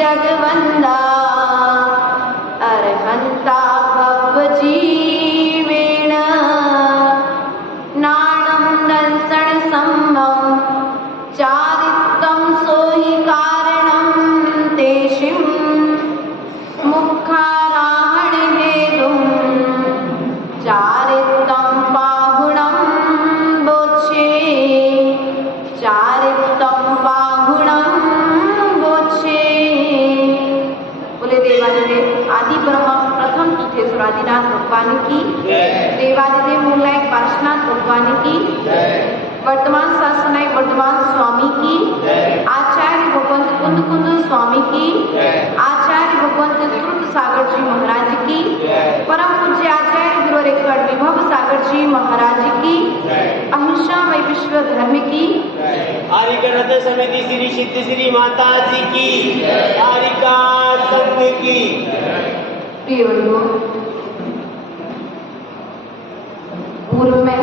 जगवंदा अरहंता भव जीवेण नाणं दर्शन संभव चारित्रं सोहि कारणं तेषिं मुखाराहण हेतुं चारित्रं बाहुणं बोचे चारित्रं बाहुणं आदि ब्रह्म प्रथम तीर्थेश्वर आदिनाथ भगवान की, देवादिदेव मूलनायक पार्श्वनाथ भगवान की, वर्तमान शासनायक वर्तमान स्वामी की, आचार्य भगवंत कुंद कुंद स्वामी की, आचार्य भगवंत श्रुत सागर जी महाराज की, परम पूज्य आचार्य गुरु रेखड़ विभव सागर जी महाराज की, अहिंसा मय विश्व धर्म की, आर्यगणत समिति श्री सिद्ध श्री माता जी की, आर्यका संघ की। प्रिय बंधुओं, पूर्व में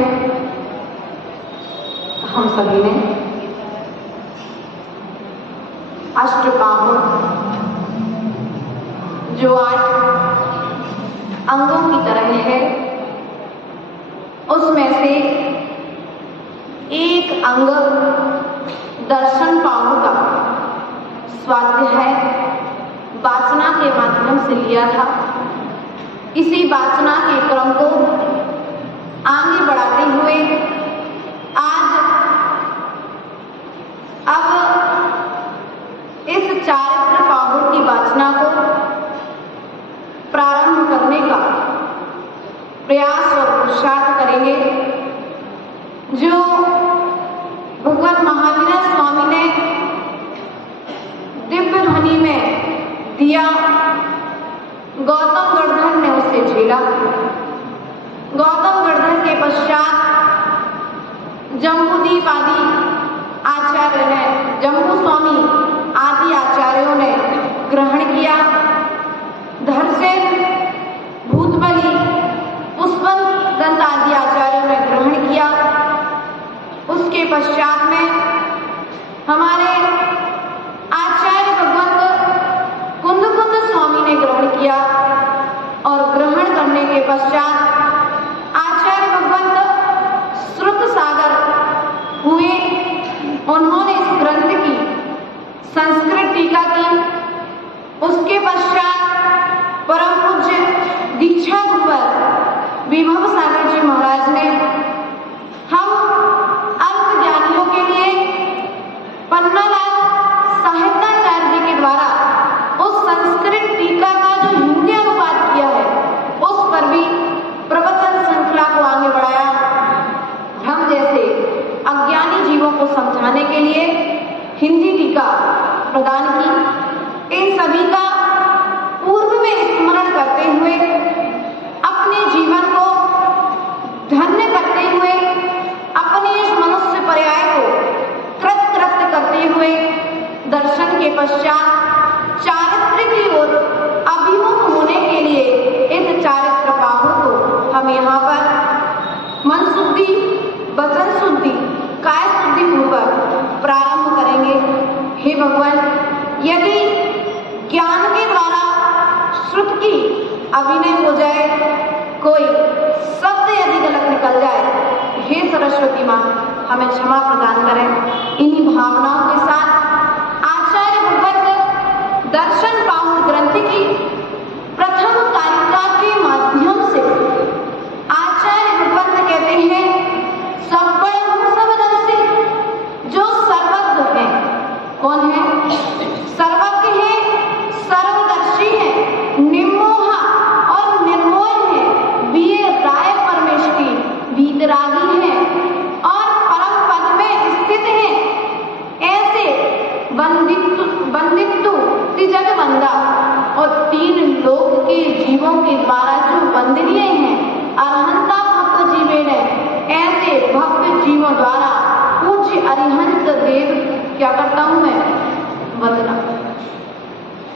हम सभी ने अष्टबाहु जो 8 अंगों की तरह है, उसमें से एक अंग दर्शन बाहु का स्वाध्याय वाचना के माध्यम से लिया था। इसी वाचना के क्रम को आगे बढ़ाते हुए आज अब इस चारित्र बाहु की वाचना को प्रारंभ करने का प्रयास और पुरुषार्थ करेंगे। जो भगवान महावीर स्वामी ने दिव्य ध्वनि में दिया, गौतम गणधर ने उसे झेला। गौतम गणधर के पश्चात जम्बूदीप आदि आचार्य ने, जम्बू स्वामी आदि आचार्यों ने ग्रहण किया। धरसेन, भूतबली, पुष्पवंत दंत आदि आचार्यों ने ग्रहण किया। उसके पश्चात में हमारे आचार्य भगवंत कुंद कुंद स्वामी ने ग्रहण किया और ग्रहण करने के पश्चात आचार्य भगवंत श्रुत सागर हुए। उन्होंने इस ग्रंथ की संस्कृत टीका की। उसके पश्चात परम पूज्य दीक्षा गुरुवर विभव सागर जी महाराज ने हम अल्पज्ञानियों के लिए पन्नालाल साहित्याचार्य जी के द्वारा उस संस्कृत टीका का जो हिंदी अनुवाद किया है, उस पर भी प्रवचन श्रृंखला को आगे बढ़ाया। हम जैसे अज्ञानी जीवों को समझाने के लिए हिंदी टीका प्रदान की। इन सभी का पूर्व में स्मरण करते हुए, अपने जीवन को धन्य करते हुए, अपने इस मनुष्य पर्याय को कृतकृत्य करते हुए दर्शन के पश्चात चारित्र की ओर अभिमुख होने के लिए इस चारित्र बाहु को हम यहाँ पर मन शुद्धि, वचन शुद्धि, काय शुद्धि पूर्वक प्रारंभ करेंगे। हे भगवान, यदि ज्ञान के द्वारा श्रुत की अभिनय हो जाए, कोई शब्द यदि गलत निकल जाए, हे सरस्वती माँ हमें क्षमा प्रदान करें। इन्हीं भावनाओं के साथ आचार्य भगवत दर्शन बाहु ग्रंथ की प्रथम कारिका के माध्यम से आचार्य भगवत कहते हैं, सर्वदर्शी, जो सर्वज्ञ है। कौन है? सर्वज्ञ है, सर्वदर्शी है, निर्मोहा और निर्मोह है, वीर राय परमेष्टि, वीतरागी है और परम पद में स्थित है। ऐसे बंदित्व जगवंदा देव क्या करता हूं मैं? वंदना।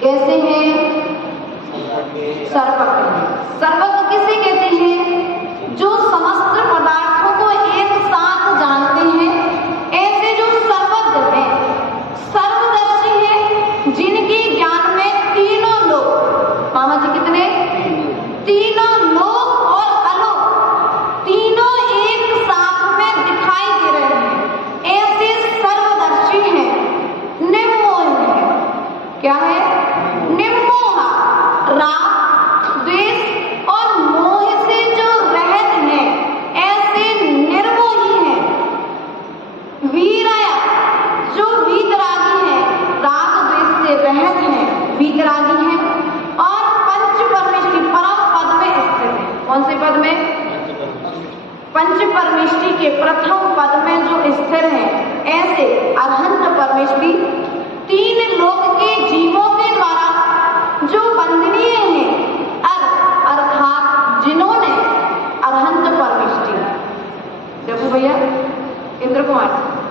कैसे हैं? सर्वज्ञ। सर्वज्ञ किसे कहते हैं? जो समस्त पदार्थों को एक साथ जानते हैं, ऐसे जो सर्वज्ञ हैं। सर्वदर्शी है जिनके ज्ञान में तीनों लोक, मामा जी कितने? तीनों लोक और अलोक तीनों एक साथ में दिखाई दे रहे हैं, ऐसे सर्वदर्शी हैं। निर्मोह है। क्या है? निर्मोह। राग, द्वेष और मोह से जो रहित हैं, ऐसे निर्मोही हैं। वीराय, जो वीतरागी हैं, राग द्वेष से रहित हैं, वीतरागी हैं और पंच परमेष्टि परम पद में स्थित है। कौन से पद में? पंच परमेष्टि के प्रथम पद में जो स्थिर है, ऐसे अरहंत परमेष्टि तीन लोक के जीवों के द्वारा जो वंदनीय हैं, अर्थात जिन्होंने अरहंत परमेष्टि, देखो भैया इंद्र कुमार,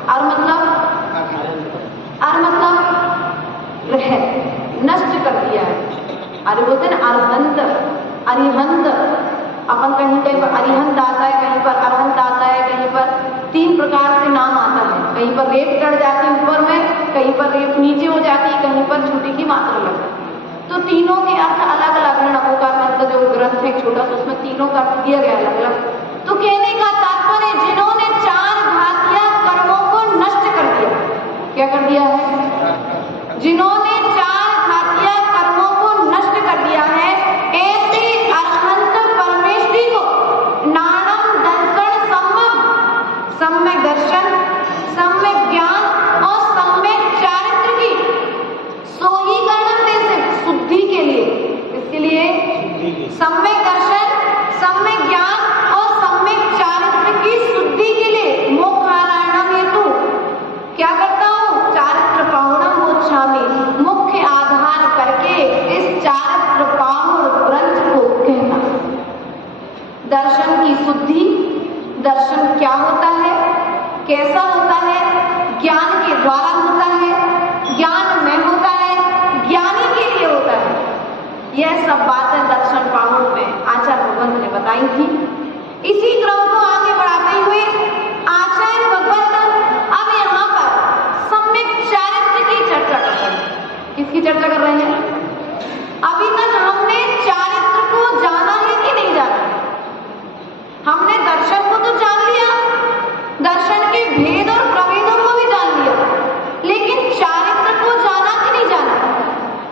अर मतलब रहत, नष्ट कर दिया है। अरे बोलते हैं अरहंत, अरिहंत। अपन कहीं कहीं पर अरिहंत आता है, कहीं पर अरहंत आता है, कहीं पर तीन प्रकार से नाम आता है। कहीं पर रेप चढ़ जाती है ऊपर में, कहीं पर रेप नीचे हो जाती है, कहीं पर छोटी की मात्रा लग जाती है। तो तीनों के अर्थ अलग अलग है। नमोकार का जो ग्रंथ है छोटा, तो उसमें तीनों का अर्थ दिया गया अलग अलग। तो कहने का तात्पर्य जिन्होंने चार घातिया कर्मों को नष्ट कर दिया। क्या कर दिया है? जिन्होंने चार घातिया कर्मों को नष्ट कर दिया है, ऐसे अरहंत परमेष्टि को नानम दर्शन सम्यक दर्शन, सम्यक ज्ञान और सम्यक चारित्र की सोही गणन से शुद्धि के लिए, इसके लिए सम्यक दर्शन, सम्यक ज्ञान और सम्यक चारित्र की शुद्धि के लिए मोक्षारायणम हेतु क्या करता हूँ? चारित्र पाहुणम मोक्षामि, मुख्य आधार करके इस चारित्र पाहुण ग्रंथ को कहना। दर्शन की शुद्धि, दर्शन क्या होता है, कैसा होता है? ज्ञान के द्वारा होता है, ज्ञान में होता है, ज्ञानी के लिए होता है। यह सब बातें दर्शन पाहुण में आचार्य भगवंत ने बताई थी। इसी क्रम को आगे बढ़ाते हुए आचार्य भगवंत अब यहाँ पर सम्यक चारित्र की चर्चा कर रहे हैं। किसकी चर्चा कर रहे हैं? अभी तक हमने चारित्र को जाना है कि नहीं जाना? हमने दर्शन को तो जान लिया, दर्शन के भेद और प्रभेदों को भी जान लिया, लेकिन चारित्र को जाना कि नहीं जाना?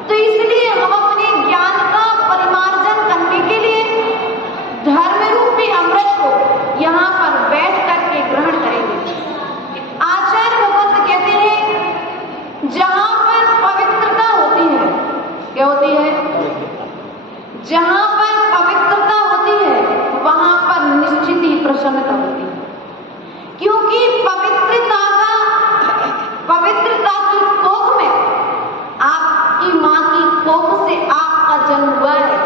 तो इसलिए हम अपने ज्ञान का परिमार्जन करने के लिए धर्म रूपी अमृत को यहाँ पर बैठ करके ग्रहण करेंगे। आचार्य भगवंत कहते हैं जहां पर पवित्रता होती है, क्या होती है? जहां पर पवित्रता होती है वहां पर निश्चित ही प्रसन्नता होती है, क्योंकि पवित्रता की कोख में आपकी मां की कोख से आपका जन्म हुआ है।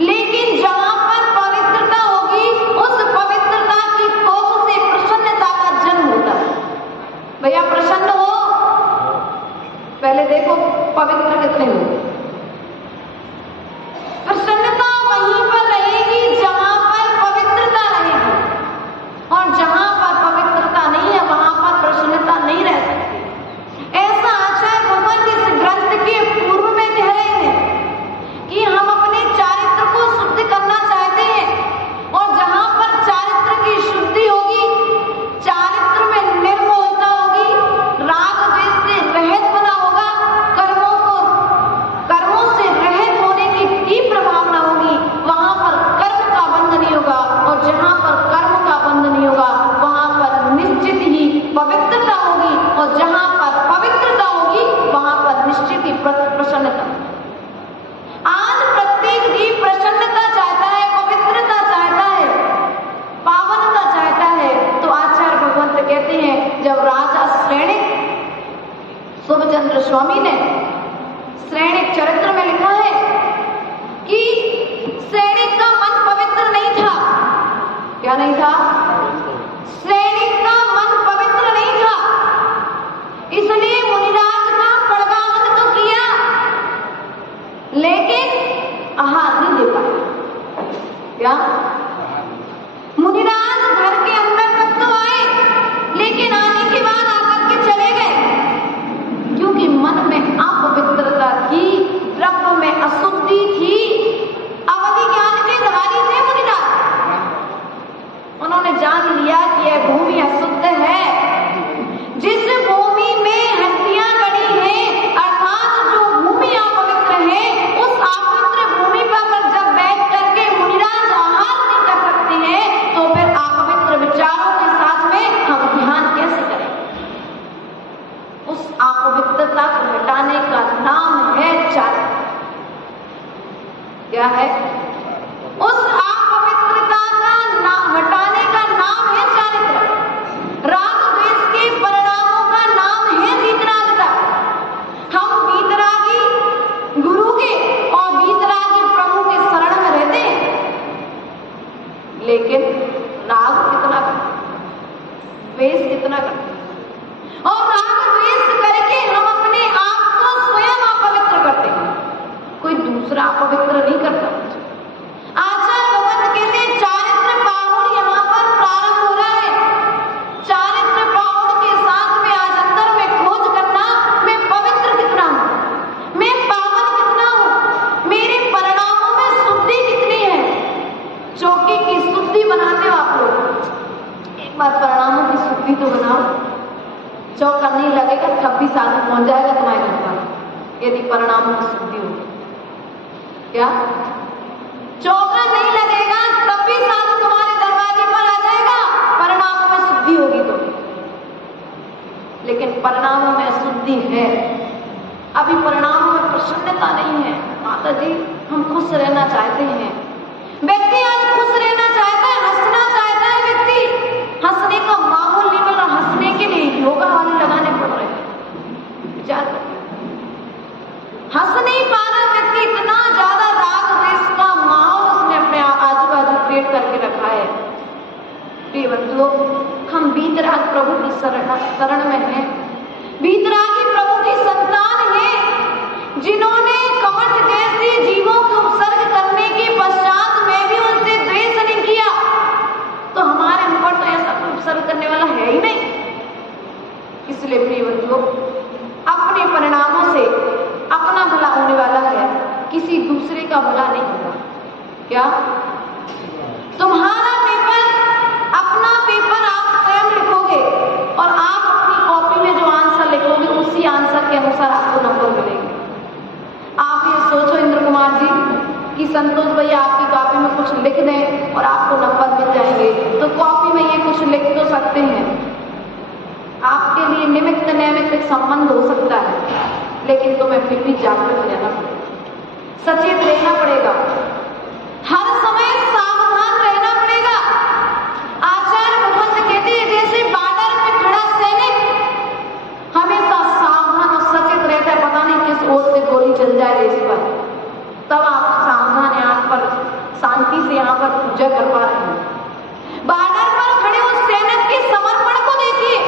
लेकिन जहां पर पवित्रता होगी, उस पवित्रता की कोख से प्रसन्नता का जन्म होता है। भैया प्रसन्न हो, पहले देखो पवित्र कितने हो। प्रसन्नता वहीं पर रहेगी जहां पर पवित्रता रहेगी, और जहां पर पवित्रता नहीं है वहां पर प्रसन्नता नहीं रह सकती। ऐसा आचार्य भगवंत इस ग्रंथ के पूर्व में कह रहे हैं कि हम अपने चारित्र को शुद्ध करना चाहते हैं, और जहां पर चारित्र की शुद्धि होगी, चारित्र में निर्मोहता होगी, राग द्वेष से रहित होना होगा, कर्मों से रहित होने की तीव्र भावना होगी, वहां पर कर्म का बंध नहीं होगा, और जहां पर कर्म का बंध नहीं होगा वहां पर निश्चित ही पवित्रता होगी, और जहां पर पवित्रता होगी वहां पर निश्चित ही प्रसन्नता। आज प्रत्येक जीव प्रसन्नता चाहता है, पवित्रता चाहता है, पावनता चाहता है। तो आचार्य भगवंत कहते हैं, जब राजा श्रेणिक शुभचंद्र स्वामी ने श्रेणिक चरित्र में लिखा है कि श्रेणिक का मन पवित्र नहीं था। क्या नहीं था? श्रेणिक का मन पवित्र नहीं था, नाम है चारित्र। क्या है? उस अपवित्रता का नाम हटाने का नाम है चारित्र। राग द्वेष के परिणामों का नाम है वीतरागता। हम वीतरागी गुरु के और वीतरागी प्रभु के शरण में रहते हैं, लेकिन राग कितना करते, द्वेष कितना करते, और राग द्वेष करके हम अपने आप को स्वयं अपवित्र करते हैं, कोई दूसरा अपवित्र नहीं करता। आचार्य भगवत कहते हैं चारित्र पाहुड़ यहाँ पर प्रारंभ हो रहा है। चारित्र पाहुड़ के साथ में आज अंदर में खोज करना, मैं पवित्र कितना हूँ, मैं पावन कितना हूँ, मेरे परिणामों में शुद्धि कितनी है। चौकी की शुद्धि बनाते हो आप लोग, एक बार परिणामों की शुद्धि तो बनाओ। चौका नहीं लगेगा तब भी साधु पहुंच जाएगा तुम्हारे घर पर, यदि परिणामों की शुद्धि होगी। क्या? चौका नहीं लगेगा तब भी साधु तुम्हारे दरवाजे पर आ जाएगा, परिणामों में शुद्धि होगी तो। लेकिन परिणामों में अशुद्धि है, अभी परिणामों में प्रसन्नता नहीं है। माता जी हम खुश रहना चाहते हैं, व्यक्ति आज खुश रहना चाहता है, हंसना चाहता है व्यक्ति, हंसने का माहौल नहीं मिल रहा, हंसने के लिए योगा वाले लगाने पड़ रहे हैं। विचार करिए, हंस नहीं पा रहा व्यक्ति, इतना ज्यादा राग द्वेष का माहौल उसने अपने आजू बाजू क्रिएट करके रखा है। प्रिय बंधुओं, हम वीतराग प्रभु की शरण में हैं, वीतरागी प्रभु की संतान हैं, जिन्होंने कमठ जैसे जीवों को उपसर्ग करने के पश्चात में भी उनसे द्वेष नहीं किया, तो हमारे ऊपर तो ऐसा कोई उपसर्ग करने वाला है ही नहीं। इसलिए प्रिय बंधुओं, अपने परिणामों से अपना भला होने वाला है, किसी दूसरे का भला नहीं होगा। क्या? तुम्हारा पेपर, अपना पेपर आप स्वयं लिखोगे और आप अपनी कॉपी में जो आंसर लिखोगे उसी आंसर के अनुसार आपको नंबर मिलेंगे। आप ये सोचो इंद्र कुमार जी कि संतोष भैया आपकी कॉपी में कुछ लिख दें और आपको नंबर मिल जाएंगे, तो कॉपी में ये कुछ लिख तो सकते हैं, आपके लिए निमित्त नैमित्त संबंध हो सकता है, लेकिन तुम्हें फिर भी जागरूक रहना पड़ेगा, सचेत रहना पड़ेगा, हर समय सावधान रहना पड़ेगा। आचार्य भगवत कहते हैं जैसे बॉर्डर पे खड़ा सैनिक हमेशा सावधान और सचेत रहता है, पता नहीं किस ओर से गोली चल जाए देश पर, तब आप सावधान यहाँ पर शांति से यहाँ पर पूजा कर पा रहे हैं। बॉर्डर पर खड़े उस सैनिक के समर्पण को देखिए,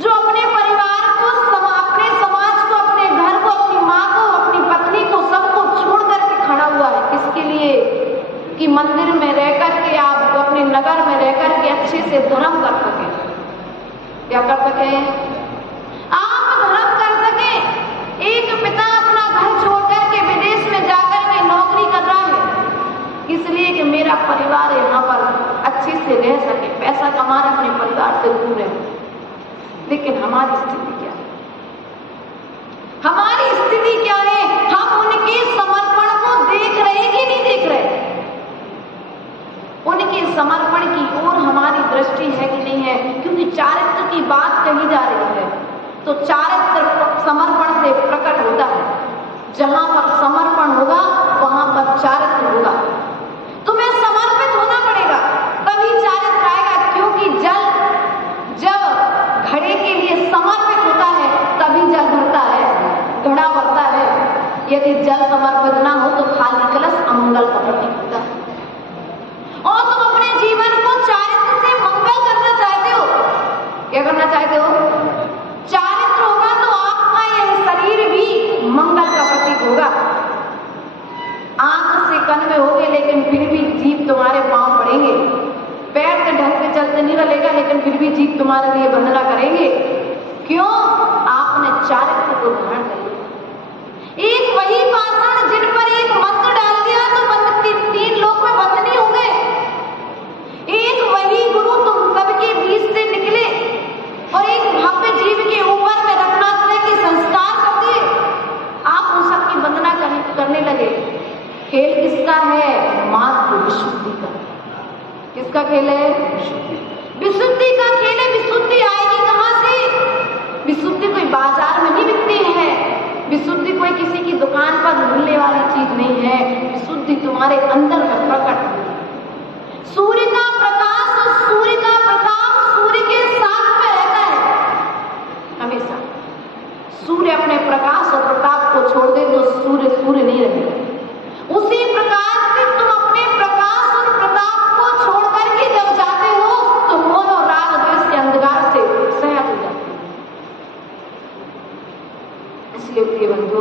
जो अपने परिवार को, अपने समाज को, अपने घर को, अपनी माँ को, अपनी पत्नी को, सबको छोड़ करके खड़ा हुआ है। किसके लिए? कि मंदिर में रह करके आप अपने नगर में रह करके अच्छे से धर्म कर सके। क्या कर सके? आप धर्म कर सके। एक पिता अपना घर छोड़ करके विदेश में जाकर के नौकरी कर रहा है, इसलिए कि मेरा परिवार यहाँ पर अच्छे से रह सके, पैसा कमा रहे, अपने परिवार से दूर है। लेकिन हमारी स्थिति क्या है? हमारी स्थिति क्या है? हम उनके समर्पण को देख रहे कि नहीं देख रहे? उनके समर्पण की ओर हमारी दृष्टि है कि नहीं है? क्योंकि चारित्र की बात कही जा रही है, तो चारित्र समर्पण से प्रकट होता है। जहां पर समर्पण होगा वहां पर चारित्र होगा। तुम्हें समर्पित होना पड़ेगा, तभी चारित्र आएगा। क्योंकि जल जब घड़े के लिए समर्पित होता है तभी जल भरता है, घड़ा भरता है। यदि जल समर्पित ना हो तो खाली कलश अमंगल का प्रतीक होता है। और तुम अपने जीवन को चारित्र से मंगल करना चाहते हो, क्या करना चाहते हो? चारित्र होगा तो आपका यह शरीर भी मंगल का प्रतीक होगा। आंख से कन में होगे लेकिन फिर भी जीभ तुम्हारे पांव पड़ेंगे, पैर के ढंग से चलते नहीं रहेगा लेकिन फिर भी जीभ तुम्हारे लिए वंदना करेंगे। क्यों? आपने चारित्र को धारण कर लिया। एक वही पाषाण जिन पर एक मंत्र डाल दिया तो तीन लोग में बंद नहीं होंगे। एक वही गुरु तुम सबके बीच से निकले और एक भव्य जीव के ऊपर में रत्नात्रय के संस्कार कर दिए, आप उन सबकी वंदना करने लगे। खेल किसका है? मात्र विशुद्धि का। किसका खेल है? विशुद्धि का खेल है। विशुद्धि आएगी कहां से? विशुद्धि कोई बाजार में नहीं बिकती है, विशुद्धि कोई तुम्हारे अंदर में प्रकट हो। सूर्य का प्रकाश और सूर्य का प्रकाश सूर्य के साथ में रहता है हमेशा। सूर्य अपने प्रकाश और प्रताप को छोड़ दे तो सूर्य सूर्य नहीं रहेगा। उसी प्रकार से तुम अपने प्रकाश और प्रताप को छोड़ करके जब जाते हो तो मोह और राग द्वेष के अंधकार से सहत हो जाते हो। इसलिए प्रिय बंधु,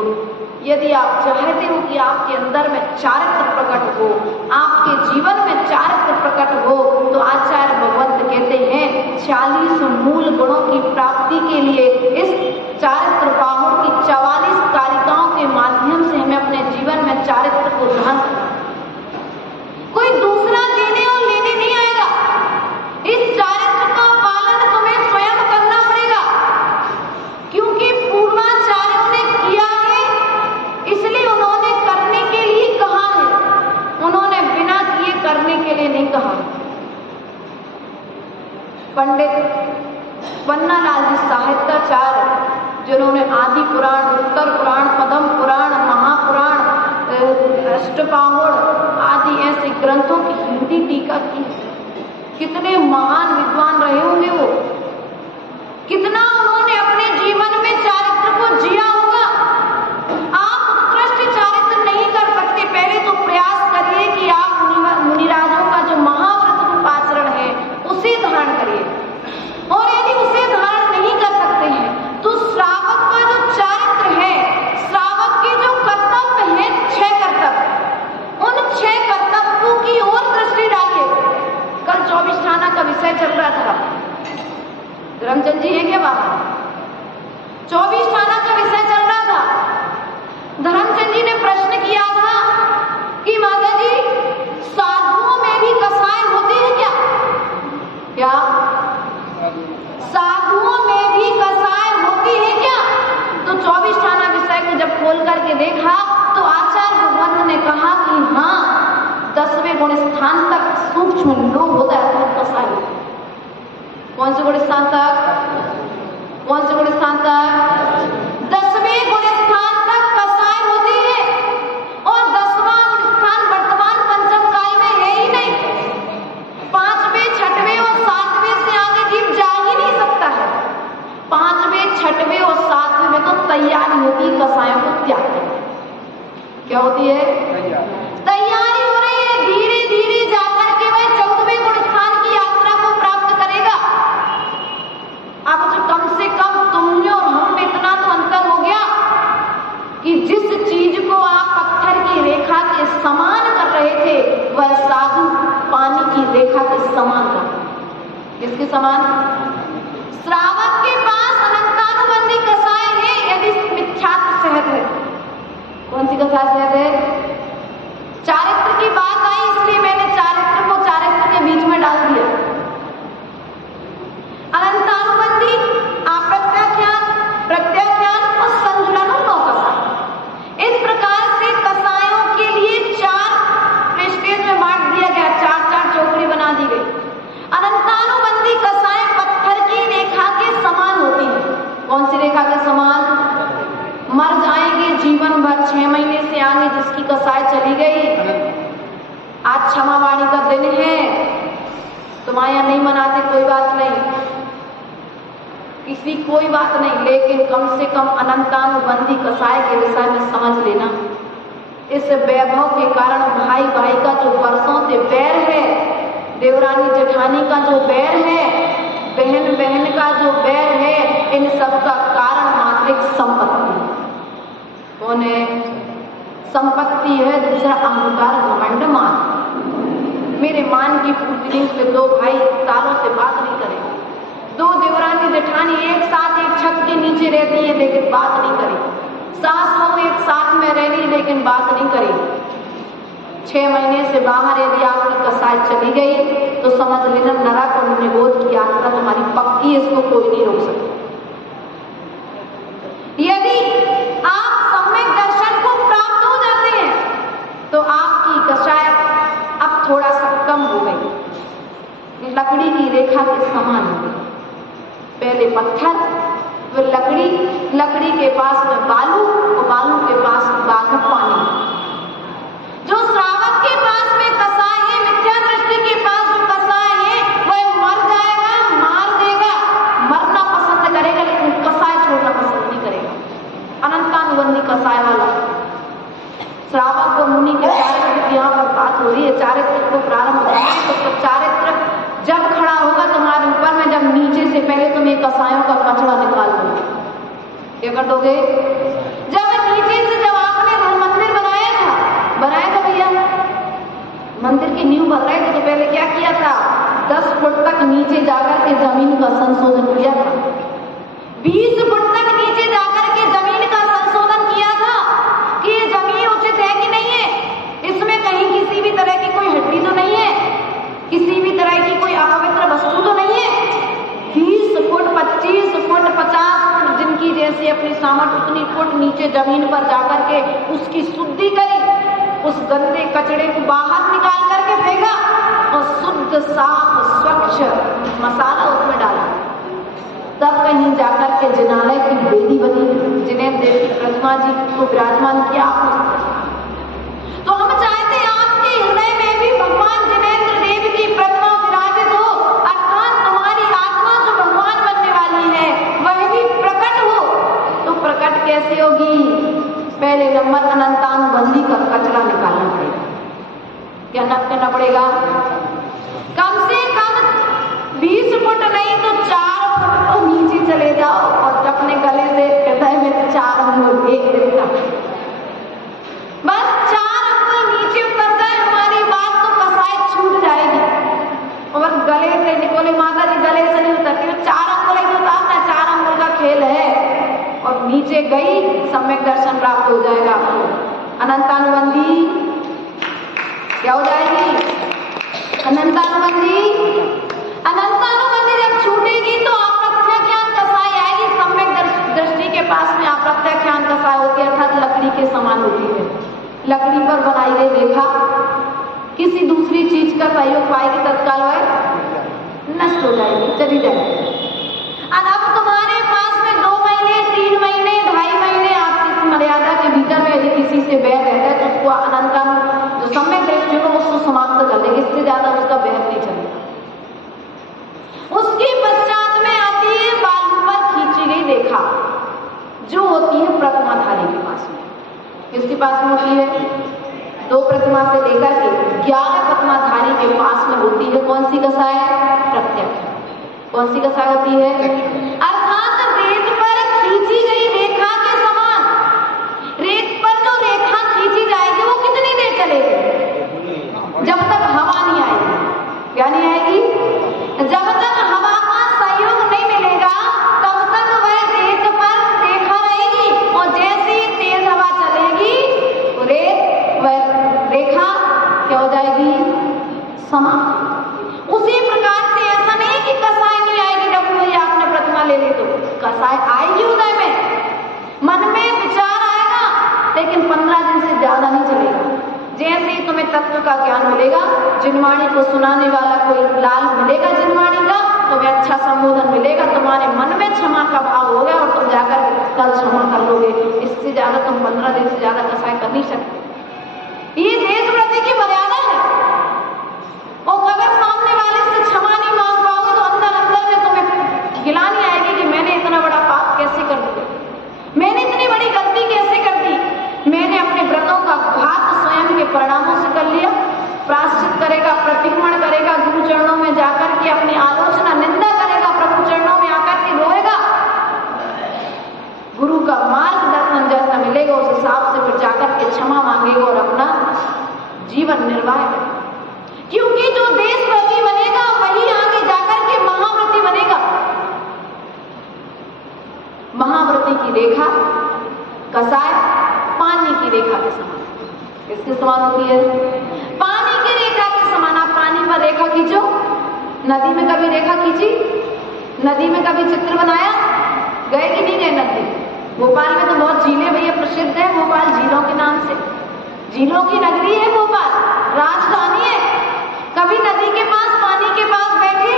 यदि आप चाहते हो कि आपके अंदर में चारित्र प्रकट हो, आपके जीवन में चारित्र प्रकट हो, तो आचार्य भगवंत कहते हैं 40 मूल गुणों की प्राप्ति के लिए इस चारित्र बाहुर की 44 कारिकाओं के माध्यम से हमें अपने जीवन में चारित्र को ग्रहण करना। कोई दूसरा देने और लेने नहीं आएगा। इस चारित्र का पालन तुम्हें स्वयं करना पड़ेगा, क्योंकि पूर्वाचार्यों ने किया है, इसलिए उन्होंने करने के लिए कहा है, उन्होंने बिना किए करने के लिए नहीं कहा। पंडित पन्नालाल जी साहित्याचार्य, जिन्होंने आदि पुराण, उत्तर पुराण, पद्म पुराण, महापुराण, अष्टपाहुड़ आदि ऐसे ग्रंथों की हिंदी टीका की। कितने महान विद्वान रहे होंगे वो, कितना उन्होंने अपने जीवन में चारित्र को जिया होगा। आप उत्कृष्ट चारित्र नहीं कर सकते, पहले तो प्रयास करिए कि आप मुनिराजों का जो महाव्रत रूप आचरण है उसे धारण करिए, और यदि उसे धारण नहीं कर सकते हैं तो श्रावक का जो चारित्र है, श्रावक के जो कर्तव्य है 6 कर्तव्य, उन 6 कर्तव्यों की ओर दृष्टि डालिए। कल 24 थाना का विषय चल रहा था, धर्मचंद जी है क्या बात? 24 थाना का विषय चल रहा था। धर्मचंद जी ने प्रश्न किया था कि माता जी, साधुओं में भी कसाय होती है क्या? क्या साधुओं में भी कसाय होती है क्या? तो 24 थाना विषय को जब खोल करके देखा तो आचार्य भगवंत ने कहा कि हाँ, 10वें गुण स्थान तक सूक्ष्म लोभ होता है तो कसाय होता है। कौन से गुण स्थान तक? कौन से गुण स्थान तक? 10वें गुण स्थान तक कसाय होती है, और 10वां गुण स्थान वर्तमान पंचम काल में है ही नहीं। 5वें, 6वें और 7वें से आगे जीव जा ही नहीं सकता है। 5वें, 6वें और 7वें में तो तैयारी होती है कसायों को त्याग करने। क्या होती है? तैयारी हो रही है, धीरे धीरे जाकर के वह 14वें गुण स्थान की यात्रा को प्राप्त करेगा। अब जो कम से कम तुमने और हम में इतना तो अंतर हो गया कि जिस चीज को आप पत्थर की रेखा के समान कर रहे थे, वह साधु पानी की रेखा के समान कर। किसके समान? श्रावक के पास अनंतानुबंधी कसाय है यदि मिथ्यात्व सहत है। कौन सी कसाय सहत है? चारित्र की बात आई, इसलिए मैंने चारित्र को चारित्र के बीच में डाल दिया। अनंतानुबंधी, अप्रत्याख्यान, प्रत्याख्यान और संजुलन और 9 कसाय। इस प्रकार से कसायों के लिए 4 स्टेज में बांट दिया गया, 4-4 चौकड़ी बना दी गई। अनंतानुबंधी कसाय पत्थर की रेखा के समान होती है। कौन सी रेखा के समान? मर जाएंगे जीवन भर, 6 महीने से आगे जिसकी कसाय चली गई। आज क्षमावाणी का दिन है, तुम्हारे यहाँ नहीं मनाते कोई बात नहीं, किसी कोई बात नहीं, लेकिन कम से कम अनंतानुबंधी कसाय के विषय में समझ लेना। इस वैभव के कारण भाई भाई का जो वर्षों से बैर है, देवरानी जेठानी का जो बैर है, बहन बहन का जो बैर है, इन सब का कारण मात्र एक संपत्ति। कौन है? संपत्ति है, दूसरा अहंकार, घमंड, मान। मेरे मान की पूर्ति नहीं, इसलिए 2 भाई सालों से बात नहीं करेंगे। 2 देवरानी जेठानी एक साथ एक छत के नीचे रहती है लेकिन बात नहीं करेगी। सास बहू एक साथ में रह रही लेकिन बात नहीं करेगी। 6 महीने से बाहर यदि आपकी कसाई चली गई तो समझ लेना नरक और निरोध की यात्रा तुम्हारी पक्की है, इसको कोई नहीं रोक सकता। यदि आप सम्यक दर्शन को प्राप्त हो जाते हैं तो आपकी कसाई अब थोड़ा सा कम हो गई, लकड़ी की रेखा के समान हो गई। पहले पत्थर, फिर लकड़ी, लकड़ी के पास में बालू और बालू के पास बालू पानी। जो श्रावक के हो रही है, चारित्र को प्रारंभ है। तो चारित्र जब खड़ा होगा तुम्हारे ऊपर में, जब नीचे से पहले तुम एक कसायों का कचरा निकाल दो। क्या कर दोगे? जब नीचे से, जब आपने घर मंदिर बनाया था भैया, मंदिर की नींव भर रहे थे तो पहले क्या किया था? 10 फुट तक नीचे जाकर के जमीन का संशोधन किया था। 20 फुट तक नीचे जाकर के जमीन का संशोधन किया था कि ये जमीन उचित है कि नहीं है, इसमें कहीं किसी भी तरह की कोई हड्डी तो नहीं है, किसी भी तरह की कोई अपवित्र वस्तु तो नहीं है। 20 फुट, 25 फुट, 50 फुट, जिनकी जैसे अपनी सामर्थ्य उतनी फुट नीचे जमीन पर जाकर के उसकी शुद्धि करी, उस गंदे कचड़े को बाहर निकाल करके फेंका और शुद्ध साफ स्वच्छ मसाला उसमें डाला। तब कहीं जाकर के जिनालय की बेदी बनी, जिनेन्द्र देव की प्रतिमा जी को विराजमान किया। तो हम चाहते हैं आपके हृदय में भी भगवान जिनेन्द्र देव की प्रतिमा विराजित हो, अर्थात तुम्हारी आत्मा जो भगवान बनने वाली है वह भी प्रकट हो। तो प्रकट कैसे होगी? पहले नंबर अनंतानुबंधी का कचरा निकालना पड़ेगा। क्या करना पड़ेगा? कम से कम 20 फुट नहीं तो 4 फुट तो नीचे चले जाओ और अपने गले से हृदय में 4 अंगुल एक दिन का, बस 4 अंगुल नीचे उतर जाए, हमारी बात तो कसाई छूट जाएगी। और गले से निकोले माता जी गले से नहीं उतरती, 4 अंगुल ही उतारना है, 4 अंगुल का खेल है। और नीचे गई सम्यक दर्शन प्राप्त हो जाएगा आपको। अनंतानुबंधी क्या हो जाएगी? अनंतानुबंधी जब छूटेगी तो अप्रत्यख्यान कसाई आएगी। सम्यक दृष्टि के पास में अप्रत्यख्यान कसाई होती है, अर्थात लकड़ी के समान होती है। लकड़ी पर बनाई गई रेखा किसी दूसरी चीज का सहयोग पाएगी, तत्काल वह नष्ट हो जाएगी, चली जाएगी। अब तुम्हारे पास में 2 महीने, 3 महीने, 2.5 महीने आपकी इस मर्यादा के भीतर में यदि किसी से बैर रहता है तो उसको अनंतम जो सम्यक दृष्टि हो उसको समाप्त कर लेंगे, इससे ज्यादा उसका बैर नहीं चलेगा। उसके पश्चात में आती है बालू पर खींची गई रेखा, जो होती है प्रतिमाधारी के पास में। किसके पास में होती है? 2 प्रतिमा से लेकर के 11 प्रतिमाधारी के पास में होती है। कौन सी कसाय? प्रत्यक्ष। कौन सी कसाय होती है? अर्थात रेत पर खींची गई रेखा के समान। रेत पर जो रेखा खींची जाएगी वो कितनी देर चलेगी? जब तक हवा नहीं आएगी। क्या नहीं आएगी? जब तक हवा का सहयोग नहीं मिलेगा तब तक वह रेत पर रेखा रहेगी, और जैसे ही तेज हवा चलेगी वह रेखा क्या हो जाएगी? समाप्त। उसी प्रकार से ऐसा नहीं कि कसाय नहीं आएगी जब कोई आपने प्रतिमा ले ली, तो कसाय आएगी हृदय में, मन में विचार आएगा, लेकिन 15 दिन से ज्यादा नहीं चलेगा। जैसे ही तुम्हें तत्व का ज्ञान मिलेगा, जिनवाणी को सुनाने वाला कोई लाल मिलेगा जिनवाणी का, तुम्हें अच्छा संबोधन मिलेगा, तुम्हारे मन में क्षमा का भाव होगा और तुम जाकर कल क्षमा कर लोगे। इससे ज्यादा तुम 15 दिन से ज्यादा कसाय कर नहीं सकते। ये देशव्रती की मर्यादा है। और अगर सामने वाले से क्षमा नहीं मांग पाओगे तो अंदर अंदर में तुम्हें गिलानी आएगी कि मैंने इतना बड़ा पाप कैसे कर दिया, मैंने इतनी बड़ी गलती कैसे कर दी, मैंने अपने व्रतों का घात स्वयं के परिणामों से कर लिया। प्रायश्चित करेगा, प्रतिक्रमण करेगा, गुरु चरणों में जाकर के अपनी आलोचना निंदा करेगा, प्रभु चरणों में आकर के रोएगा। गुरु का मार्गदर्शन जैसा मिलेगा उस हिसाब से फिर जाकर के क्षमा मांगेगा और अपना जीवन निर्वाह करेगा। क्योंकि जो देशव्रती बनेगा वही आगे जाकर के महाव्रती बनेगा। महाव्रती की रेखा कसाय पानी की रेखा के समान। किसके समान होती है? पानी की रेखा के समान। आप पानी पर रेखा खींचो, नदी में कभी रेखा खींची? नदी में कभी चित्र बनाया? गए कि नहीं गए नदी? भोपाल में तो बहुत झीलें भैया प्रसिद्ध है, भोपाल झीलों के नाम से, झीलों की नगरी है भोपाल, राजधानी है। कभी नदी के पास, पानी के पास बैठे?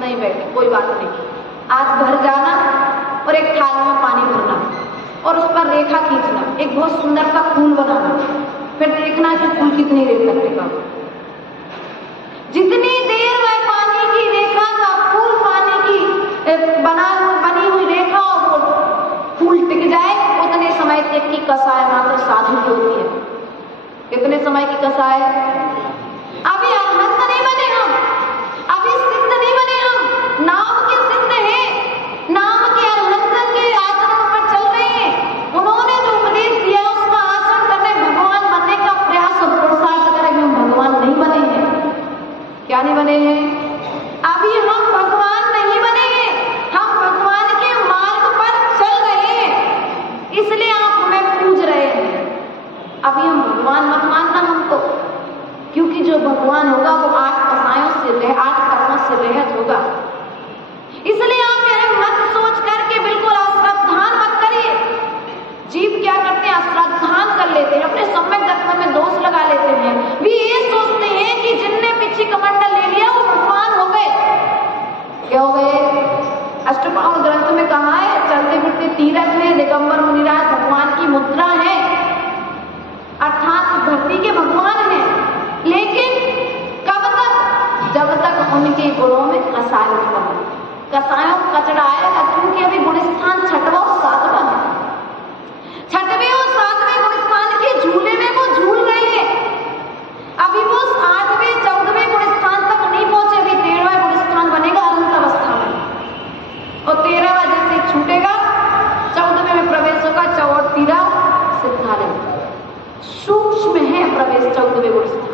नहीं बैठे, कोई बात नहीं। आज घर जाना और एक थाली में पानी भरना और उस पर रेखा खींचना, एक बहुत सुंदर सा फूल बनाना, फिर देखना कि फूल कितनी देर तक टिका। जितनी देर वह पानी की रेखा का फूल, पानी की बनी हुई रेखा और वो फूल टिक जाए, उतने समय तक की कसाय मात्र साधु की होती है। कितने समय की कसाय? कसाय उत्पन्न होगा। कसायों कचड़ा आएगा क्योंकि अभी गुणस्थान छठवां और सातवां है। छठवें और सातवें गुणस्थान के झूले में वो झूल रही है, अभी वो 8वें 14वें गुणस्थान तक नहीं पहुंचे, अभी 13वां गुणस्थान बनेगा अनंत अवस्था में, और 13वां जैसे छूटेगा 14वें में प्रवेश होगा, 14वां सिद्धालय। सूक्ष्म है प्रवेश 14वें गुणस्थान,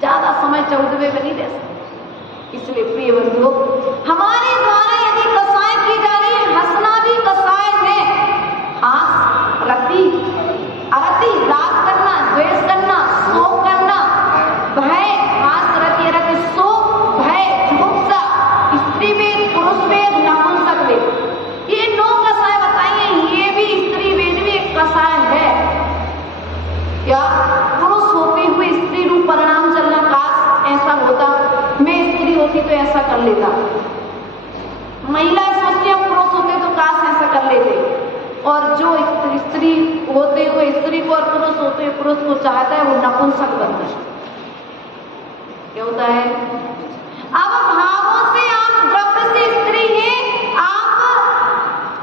ज्यादा समय 14वें में नहीं दे सकते। इसलिए प्रिय बंधुओं, हमारे द्वारा यदि कसाय की जा रही है, हंसना भी कसाय है। हास, रति, अरति, राग करना, द्वेष करना, शोक करना, भय, हास, रति, अरति, शोक, भय, जुगुप्सा, स्त्री वेद, पुरुष वेद, नपुंसक वेद, ये 9 कसाय बताइए। ये भी स्त्री वेद भी एक कसाय है। क्या पुरुष होते हुए स्त्री रूप परिणाम चलना, काश ऐसा होता, मैं स्त्री होती तो ऐसा कर लेता। महिला सोचती है पुरुष होते तो काश ऐसा कर लेते, और जो स्त्री होते हुए स्त्री को और पुरुष होते हुए पुरुष को चाहता है वो नपुंसक बनता है। क्या होता है? अब भावों से आप द्रव्य से स्त्री हैं, आप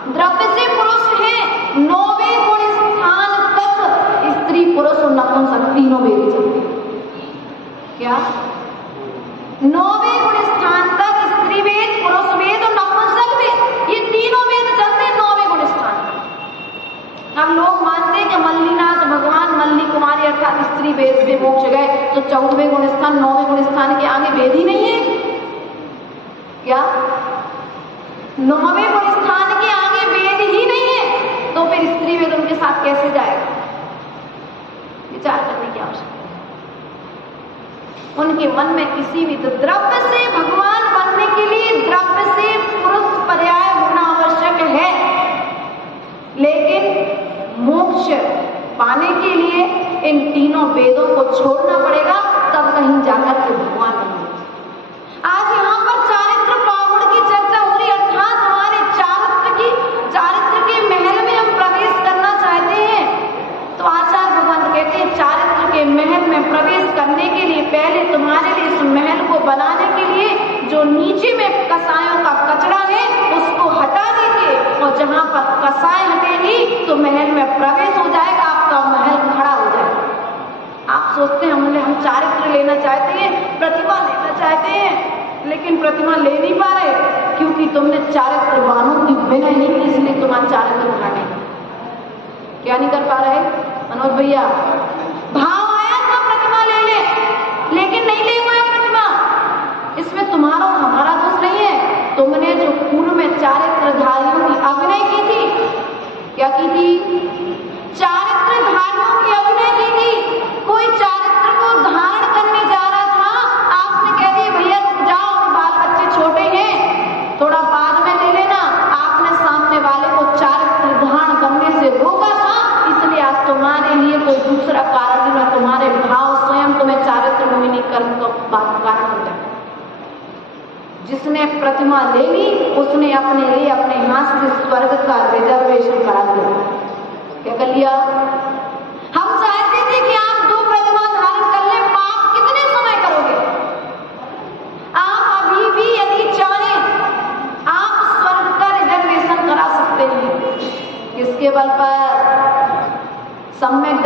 द्रव्य से पुरुष हैं। 9वें गुण स्थान तक स्त्री पुरुष और नपुंसक तीनों वेद चलते हैं। क्या 9वें गुण स्थान तक स्त्री वेद, पुरुष वेद और नपुंसक वेद, ये तीनों वेद चलते हैं 9वें गुण स्थान तक। अब लोग मानते हैं कि मल्लीनाथ भगवान मल्ली कुमारी अर्थात स्त्री वेद से मोक्ष गए, तो 14वें गुण स्थान 9वें गुण स्थान के आगे वेद ही नहीं है। क्या 9वें गुण स्थान के आगे वेद ही नहीं है, तो फिर स्त्री वेद उनके साथ कैसे जाएगा? विचार करने की आवश्यकता। उनके मन में किसी भी द्रव्य से भगवान बनने के लिए द्रव्य से पुरुष पर्याय होना आवश्यक है, लेकिन मोक्ष पाने के लिए इन तीनों वेदों को छोड़ना पड़ेगा, तब कहीं जाकर के भगवान बनेंगे। आज यहाँ पर चारित्र पावड़ की चर्चा हो रही, अर्थात हमारे चारित्र के महल में हम प्रवेश करना चाहते हैं, तो आचार्य भगवान कहते हैं चारित्र के महल में प्रवेश करने के लिए पहले तुम्हारे लिए इस महल को बनाने के लिए जो नीचे में कसायों का कचरा है उसको हटा दीजिए, और जहां पर कसाय हटेगी तो महल में प्रवेश हो जाएगा, आपका महल खड़ा हो जाएगा। आप सोचते हैं हम चारित्र लेना चाहते हैं, प्रतिभा लेना चाहते हैं, लेकिन प्रतिभा ले नहीं पा रहे क्योंकि तुमने चारित्रवानों की विनय नहीं की, इसलिए तुम्हारा चारित्र बढ़ाने क्या नहीं कर पा रहे? मनोज भैया, भाव आया था प्रतिभा ले ले, लेकिन नहीं ले पाए प्रतिभा। इसमें तुम्हारा और हमारा दोष नहीं है। तुमने जो पूर्व में चारित्रधारियों की अभिनय की थी, क्या की थी? चारित्रधारियों की अभिनय की थी। कोई चारित्र को धारण करने जा रहा था, आपने कह दिया भैया रुक जाओ, बाल बच्चे छोटे हैं, थोड़ा बाद में ले लेना। आपने सामने वाले को चारित्र धारण करने से रोका था, इसलिए आज तुम्हारे लिए कोई दूसरा कारण नहीं, तुम्हारे भाव स्वयं तुम्हें चारित्र मोहिनी कर्म का कारण हो जाए। जिसने प्रतिमा ले ली उसने अपने लिए अपने हाथ से स्वर्ग का रिजर्वेशन करा दिया। क्या कर लिया? हम चाहते थे कि आप 2 प्रतिमा धारण कर ले, पाप कितने समय करोगे? आप अभी भी यदि चाहें आप स्वर्ग का रिजर्वेशन करा सकते हैं। किसके बल पर? सम्यक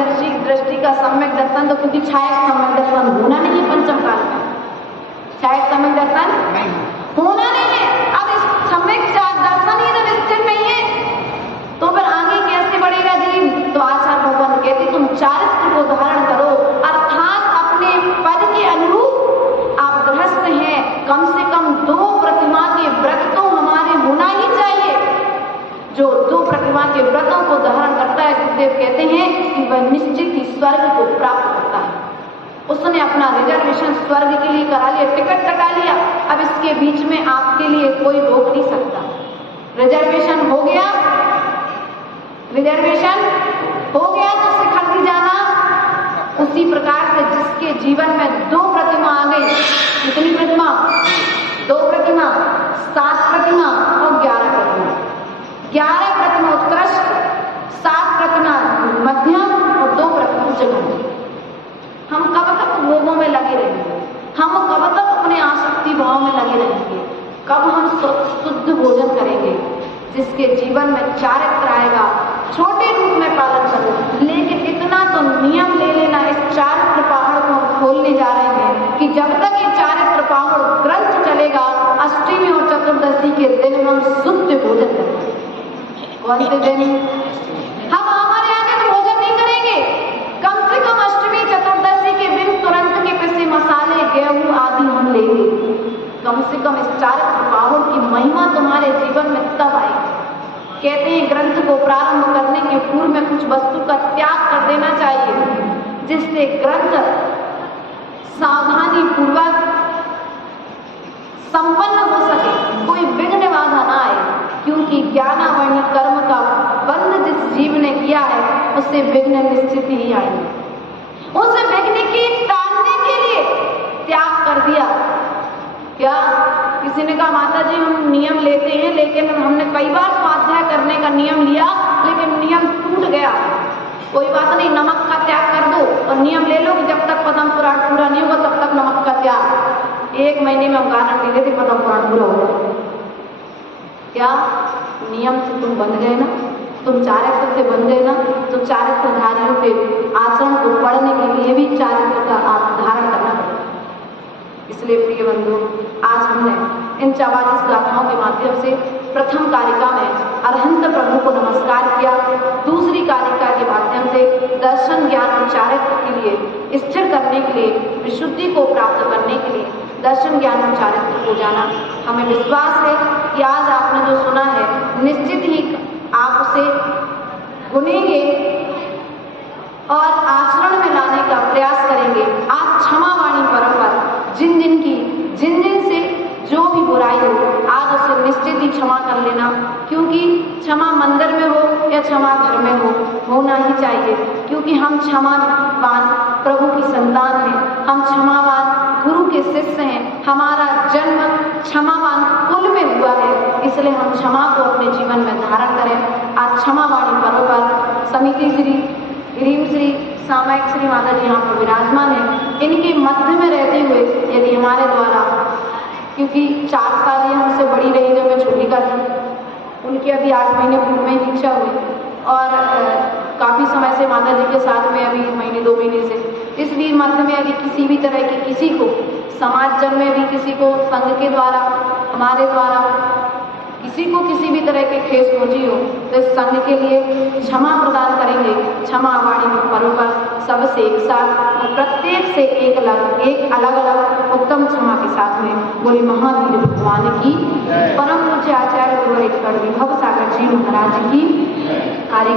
दृष्टि का सम्यक दर्शन, तो क्योंकि छाया सम्यक दर्शन होना नहीं है पंचम काल में, छाया सम्यक दर्शन होना नहीं है। अब इस सम्यक दर्शन ही जब स्थिर नहीं है तो फिर आगे कैसे बढ़ेगा जी? तो आचार्य भगवान कहते तुम चारित्र को धारण करो, अर्थात अपने पद के अनुरूप आप गृहस्थ हैं, कम से कम 2 प्रतिमा के व्रत तो हमारे होना ही चाहिए। जो 2 प्रतिमा के व्रतों को धारण करता है, गुरुदेव कहते हैं कि वह निश्चित ही स्वर्ग को प्राप्त करता है। उसने अपना रिजर्वेशन स्वर्ग के लिए करा लिया, टिकट कटा लिया। अब इसके बीच में आपके लिए कोई रोक नहीं सकता। रिजर्वेशन हो गया, रिजर्वेशन हो गया तो शिखर भी जाना। उसी प्रकार से जिसके जीवन में 2 प्रतिमा आ गई, कितनी प्रतिमा? 2 प्रतिमा, 7 प्रतिमा और 11 प्रतिमा। 11 प्रतिमा उत्कृष्ट, 7 प्रतिमा मध्यम और 2 प्रतिमा जघन्य। हम कब तक भोगों में लगे रहेंगे? हम कब तक अपने आसक्ति भाव में लगे रहेंगे? कब हम शुद्ध भोजन करेंगे? जिसके जीवन में चारित्र आएगा, छोटे रूप में पालन करो, लेकिन इतना तो नियम ले लेना, इस चारित्र पहाड़ को हम खोलने जा रहे हैं कि जब तक ये चारित्र पहाड़ ग्रंथ चलेगा, अष्टमी और चतुर्दशी के दिन हम शुद्ध भोजन करेंगे। कौन से दिन? हम हमारे आगे तो भोजन नहीं करेंगे, कम से कम अष्टमी चतुर्दशी के दिन तुरंत के पिसे मसाले, गेहूं आदि हम लेंगे। कम से कम इस चारित्र पहाड़ की महिमा तुम्हारे जीवन में तब आएगी। कहते हैं ग्रंथ को प्रारंभ करने के पूर्व में कुछ वस्तु का त्याग कर देना चाहिए, जिससे ग्रंथ सावधानी पूर्वक संपन्न हो सके, कोई विघ्न बाधा ना आए, क्योंकि ज्ञानावर्ण कर्म का बंध जिस जीव ने किया है उससे विघ्न निश्चित ही आएंगे। उस विघ्न की टालने के लिए त्याग कर दिया। क्या किसी ने कहा माता जी हम नियम लेते हैं, लेकिन हमने कई बार स्वाध्याय करने का नियम लिया, लेकिन नियम टूट गया। कोई बात नहीं, नमक का त्याग कर दो और नियम ले लो कि जब तक पद्म पुराण पूरा नहीं होगा तब तक नमक का त्याग। 1 महीने में हम गारंटी देते पद्म पुराण पूरा होगा। क्या नियम से तुम बंध गए ना, तुम चारित्र से बंध गए ना, तो चारित्रधारियों के आचरण को पढ़ने के लिए भी चारित्र का धारण करना पड़ेगा। इसलिए प्रिय बंधु, आज हमने इन 44 गाथाओं के माध्यम से प्रथम कारिका में अरहंत प्रभु को नमस्कार किया, दूसरी कारिका के माध्यम से दर्शन ज्ञान और चारित्र के लिए स्थिर करने के लिए, विशुद्धि को प्राप्त करने के लिए दर्शन ज्ञान और चारित्र को जाना। हमें विश्वास है कि आज आपने जो सुना है निश्चित ही आप उसे सुनेंगे और आचरण में लाने का प्रयास करेंगे। आज क्षमावाणी पर्व पर जिन जिन से जो भी बुराई हो, आज उसे निश्चित ही क्षमा कर लेना, क्योंकि क्षमा मंदिर में हो या क्षमा घर में हो, होना ही चाहिए, क्योंकि हम क्षमावान प्रभु की संतान हैं, हम क्षमावान गुरु के शिष्य हैं, हमारा जन्म क्षमावान कुल में हुआ है, इसलिए हम क्षमा को अपने जीवन में धारण करें। आज क्षमावाणी पर्व पर समिति श्री रीम श्री सामायिक श्री माता जी यहाँ पर विराजमान है। इनके मध्य में रहते हुए यदि हमारे द्वारा, क्योंकि 4 साल ये हमसे बड़ी रही जब मैं छोटी का थी, उनकी अभी 8 महीने पूर्व में दीक्षा हुई और काफ़ी समय से माता जी के साथ में अभी 1 महीने 2 महीने से, इसलिए मध्य में यदि किसी भी तरह की किसी को समाज जन में भी किसी को संघ के द्वारा, हमारे द्वारा किसी को किसी भी तरह के ठेस पहुंची हो तो इस संघ के लिए क्षमा प्रदान करेंगे। क्षमावाणी पर्व पर सबसे एक साथ और प्रत्येक से एक अलग अलग उत्तम क्षमा के साथ में बोले महावीर भगवान की, परम पूज्य आचार्य गुरुवर भव सागर जी महाराज की।